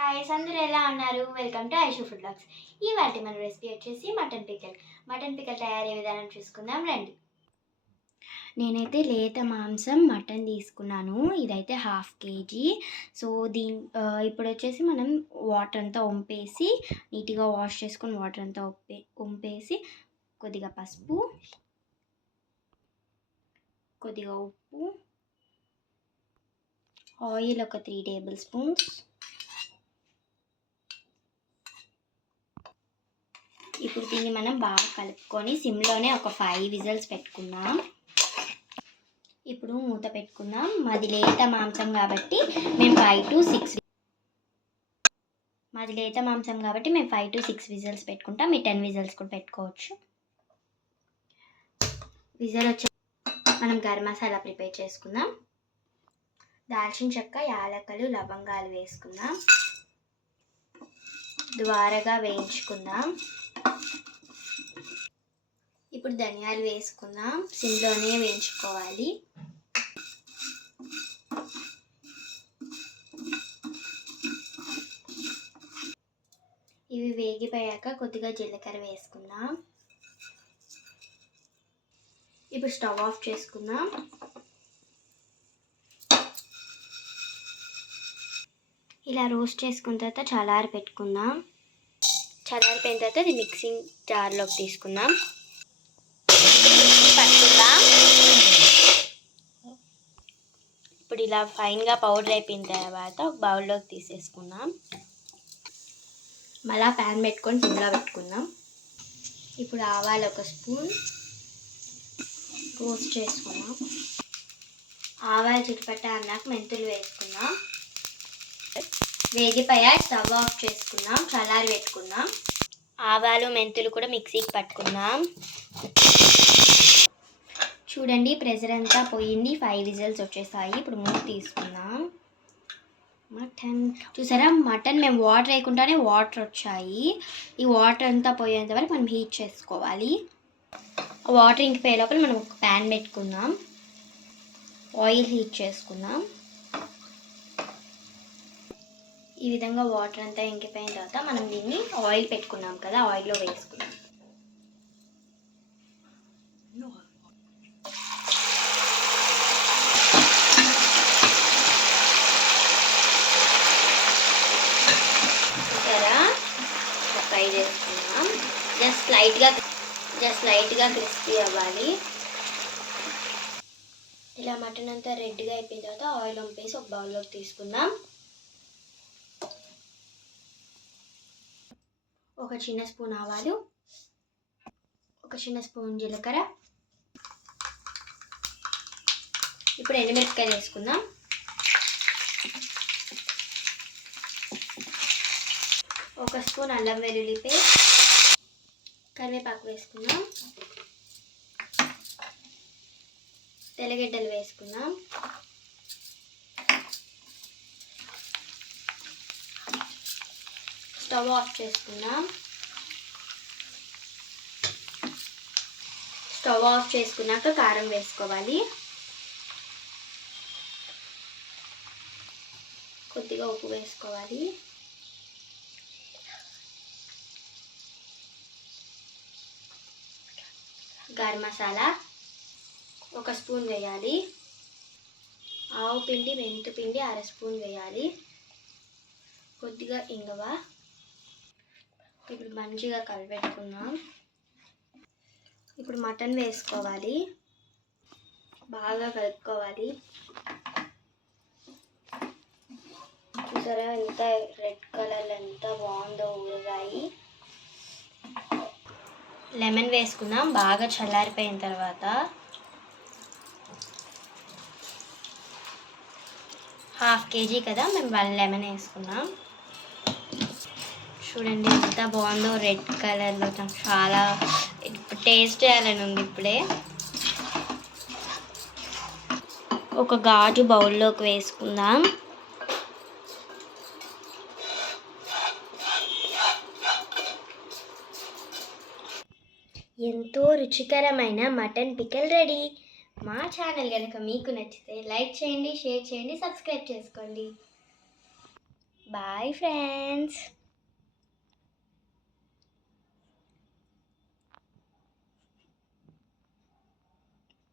Hi అందరూ ఎలా ఉన్నారు? Welcome to Aishu food blogs. ఇవాల్టి మన రెసిపీ వచ్చేసి మటన్ పికల్. మటన్ పికల్ తయారీ విధానం చూసుకుందాం రండి. నేనైతే లేత మాంసం మటన్ తీసుకున్నాను. ఇదైతే 1/2 kg. సో ఇప్పుడు వచ్చేసి మనం వాటర్ అంతా వంపేసి నీట్గా వాష్ చేసుకొని వాటర్ అంతా వంపేసి కొద్దిగా పసుపు, కొద్దిగా ఉప్పు, ఆయిల్ ఒక 3 టేబుల్ స్పూన్స్. ఇప్పుడు దీన్ని మనం బాగా కలుపుకొని సిమ్లోనే ఒక 5 విజిల్స్ పెట్టుకుందాం. ఇప్పుడు మూత పెట్టుకుందాం. మాది లేత మాంసం కాబట్టి మేము 5 to 6 విజిల్స్ పెట్టుకుంటాం. మీరు 10 విజిల్స్ కూడా పెట్టుకోవచ్చు. విజిల్ వచ్చి మనం గరం మసాలా ప్రిపేర్ చేసుకుందాం. దాల్చిన చెక్క, యాలకులు, లవంగాలు వేసుకుందాం. ద్వారగా వేయించుకుందాం. ఇప్పుడు ధనియాలు వేసుకుందాం. సిమ్లోనే వేయించుకోవాలి. ఇవి వేగిపోయాక కొద్దిగా జీలకర్ర వేసుకుందాం. ఇప్పుడు స్టవ్ ఆఫ్ చేసుకుందాం. ఇలా రోస్ట్ చేసుకున్న తర్వాత చల్లారి పెట్టుకుందాం. చల్లారిపోయిన తర్వాత ఇది మిక్సింగ్ జార్లోకి తీసుకుందాం. పట్టుకుందాం. ఇప్పుడు ఇలా ఫైన్గా పౌడర్ అయిపోయిన తర్వాత ఒక బౌల్లోకి తీసేసుకుందాం. మళ్ళీ ప్యాన్ పెట్టుకొని సిమ్లో పెట్టుకుందాం. ఇప్పుడు ఆవాలు ఒక స్పూన్ రోస్ట్ చేసుకుందాం. ఆవాలు చిటపట అన్నాక మెంతులు వేసుకుందాం. వేగిపోయా స్టవ్ ఆఫ్ చేసుకుందాం. చల్లారి పెట్టుకుందాం. ఆవాలు మెంతులు కూడా మిక్సీకి పట్టుకుందాం. చూడండి ప్రెషర్ అంతా పోయింది. 5 విజిల్స్ వచ్చేసాయి. ఇప్పుడు మూత తీసుకుందాం. మటన్ చూసారా, మటన్ మేము వాటర్ వేయకుండానే వాటర్ వచ్చాయి. ఈ వాటర్ అంతా పోయేంత వరకు మనం హీట్ చేసుకోవాలి. వాటర్ ఇంకిపోయే లోపల మనం ఒక ప్యాన్ పెట్టుకుందాం. ఆయిల్ హీట్ చేసుకుందాం. ఈ విధంగా వాటర్ అంతా ఇంకిపోయిన తర్వాత మనం దీన్ని ఆయిల్ పెట్టుకున్నాం కదా, ఆయిల్లో వేసుకుందాం. ఫ్రై చేసుకుందాం. జస్ట్ లైట్గా క్రిస్పీ అవ్వాలి. ఇలా మటన్ అంతా రెడ్గా అయిపోయిన తర్వాత ఆయిల్ వంపేసి ఒక బౌల్లోకి తీసుకుందాం. ఒక చిన్న స్పూన్ ఆవాలు, ఒక చిన్న స్పూన్ జీలకర్ర, ఇప్పుడు ఎండుమిరపకాయలు వేసుకుందాం. ఒక స్పూన్ అల్లం వెల్లుల్లి పేస్ట్, కరివేపాకు వేసుకుందాం. తెల్లగడ్డలు వేసుకుందాం. స్టవ్ ఆఫ్ చేసుకుందాం. స్టవ్ ఆఫ్ చేసుకున్నాక కారం వేసుకోవాలి. కొద్దిగా ఉప్పు వేసుకోవాలి. గరం మసాలా ఒక స్పూన్ వేయాలి. ఆవు పిండి, మెంతు పిండి 1/2 స్పూన్ వేయాలి. కొద్దిగా ఇంగువ. ఇప్పుడు మంచిగా కలిపెట్టుకుందాం. ఇప్పుడు మటన్ వేసుకోవాలి. బాగా కలుపుకోవాలి. చూసారా ఎంత రెడ్ కలర్ ఎంత బాగుందో ఊరగాయి. లెమన్ వేసుకుందాం. బాగా చల్లారిపోయిన తర్వాత 1/2 kg కదా, మేము 1 లెమన్ వేసుకున్నాం. చూడండి ఎంత బాగుందో రెడ్ కలర్లో. చాలా టేస్ట్ చేయాలని ఉంది ఇప్పుడే. ఒక గాజు బౌల్లోకి వేసుకుందాం. ఎంతో రుచికరమైన మటన్ పికల్ రెడీ. మా ఛానల్ కనుక మీకు నచ్చితే లైక్ చేయండి, షేర్ చేయండి, సబ్స్క్రైబ్ చేసుకోండి. Bye friends.